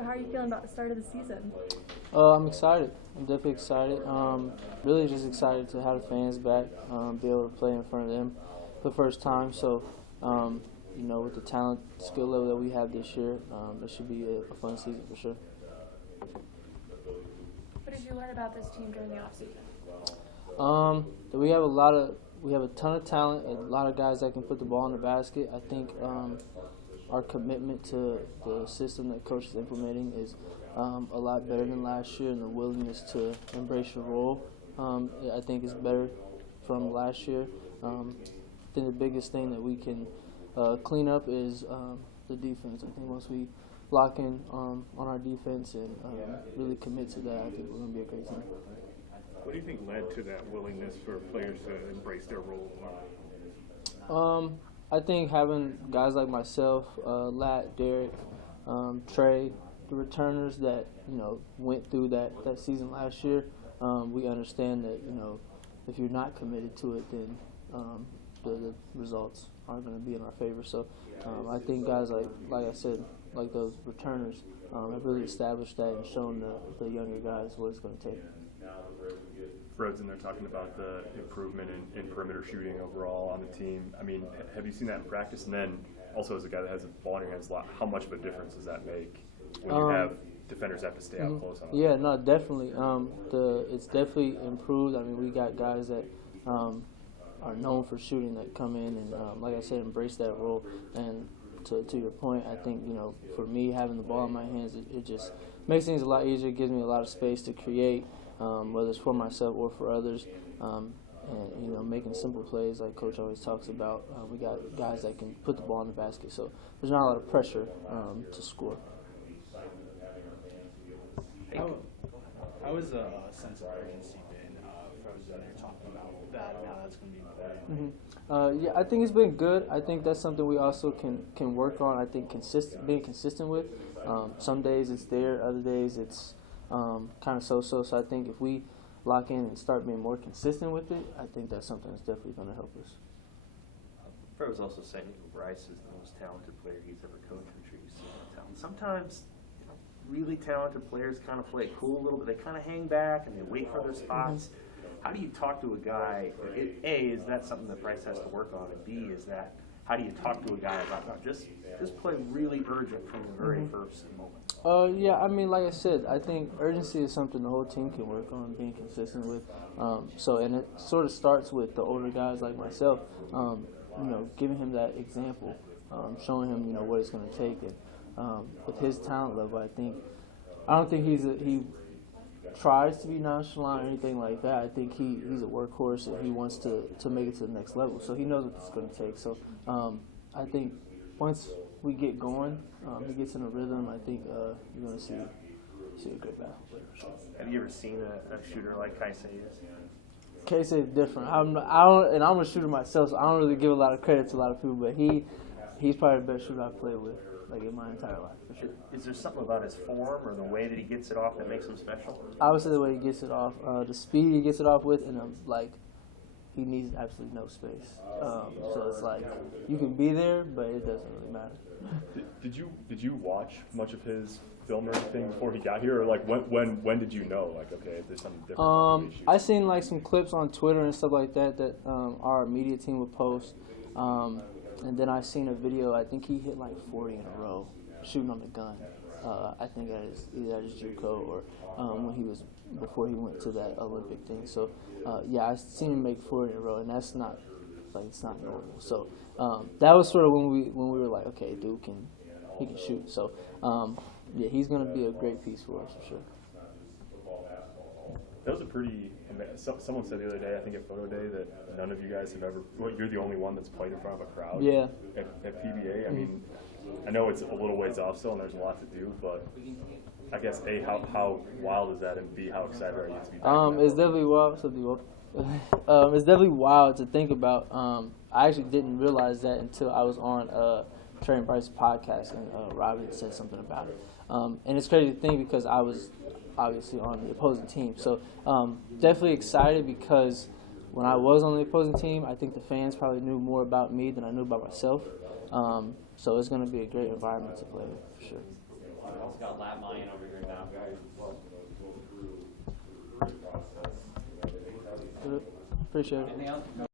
So how are you feeling about the start of the season? I'm excited. I'm definitely excited. Really just excited to have the fans back, be able to play in front of them for the first time. So, with the talent, skill level that we have this year, it should be a fun season for sure. What did you learn about this team during the offseason? We have a ton of talent, a lot of guys that can put the ball in the basket. I think our commitment to the system that Coach is implementing is a lot better than last year, and the willingness to embrace your role, I think, is better from last year. I think the biggest thing that we can clean up is the defense. I think once we lock in on our defense and really commit to that, I think we're going to be a great team. What do you think led to that willingness for players to embrace their role? I think having guys like myself, Lat, Derek, Trey, the returners that went through that season last year, we understand that if you're not committed to it, then the results aren't going to be in our favor. So I think guys like I said, like those returners, have really established that and shown the younger guys what it's going to take. Fred's in there talking about the improvement in perimeter shooting overall on the team. I mean, have you seen that in practice? And then also as a guy that has a ball in your hands a lot, how much of a difference does that make when you have defenders have to stay out close on it? Yeah, no, definitely. It's definitely improved. I mean, we got guys that are known for shooting that come in and, like I said, embrace that role. And to your point, I think, for me, having the ball in my hands, it just makes things a lot easier. It gives me a lot of space to create, whether it's for myself or for others. And, making simple plays like Coach always talks about. We got guys that can put the ball in the basket, so there's not a lot of pressure to score. How has a sense of urgency been from when you're talking about that and how that's going to be important? Yeah, I think it's been good. I think that's something we also can work on. I think being consistent with. Some days it's there, other days it's kind of so-so. So I think if we lock in and start being more consistent with it, I think that's something that's definitely going to help us. Fred was also saying Bryce is the most talented player he's ever coached. I'm sure you've seen that talent. Sometimes really talented players kind of play it cool a little bit. They kind of hang back and they wait for their spots. Mm-hmm. How do you talk to a guy? A, is that something that Bryce has to work on? And B, is that how do you talk to a guy about no, just play really urgent from the very first moment? Yeah, I mean, like I said, I think urgency is something the whole team can work on being consistent with. And it sort of starts with the older guys like myself, giving him that example, showing him, what it's going to take. And with his talent level, I don't think he tries to be nonchalant or anything like that. I think he's a workhorse and he wants to make it to the next level. So he knows what it's going to take. So I think once we get going, he gets in a rhythm, I think you're going to see a great basketball player for sure. Have you ever seen a shooter like Kaisei is? Kaisei is different. I'm a shooter myself, so I don't really give a lot of credit to a lot of people, but he's probably the best shooter I've played with, in my entire life, for sure. Is there something about his form or the way that he gets it off that makes him special? I would say the way he gets it off, the speed he gets it off with, and he needs absolutely no space. So it's like you can be there, but it doesn't really matter. Did you watch much of his film or anything before he got here, or when did you know okay, there's something different? I seen some clips on Twitter and stuff like that our media team would post. And then I seen a video. I think he hit 40 in a row shooting on the gun. I think either at his JUCO or before he went to that Olympic thing. So yeah, I seen him make 40 in a row, and that's not it's not normal. So that was sort of when we were like, okay, dude can shoot. So yeah, he's gonna be a great piece for us for sure. That was a pretty. Someone said the other day, I think at Photo Day, that none of you guys have ever. You're the only one that's played in front of a crowd. Yeah. At PBA, I mean, I know it's a little ways off still, and there's a lot to do, but I guess A, how wild is that, and B, how excited are you to be back? It's definitely wild. It's definitely wild to think about. I actually didn't realize that until I was on Trey and Bryce's podcast, and Robin said something about it. And it's crazy to think because I was obviously on the opposing team. So definitely excited because when I was on the opposing team, I think the fans probably knew more about me than I knew about myself. So it's going to be a great environment to play in, for sure. I also got Lat Mayan over here now. Good. Appreciate it. Anything else?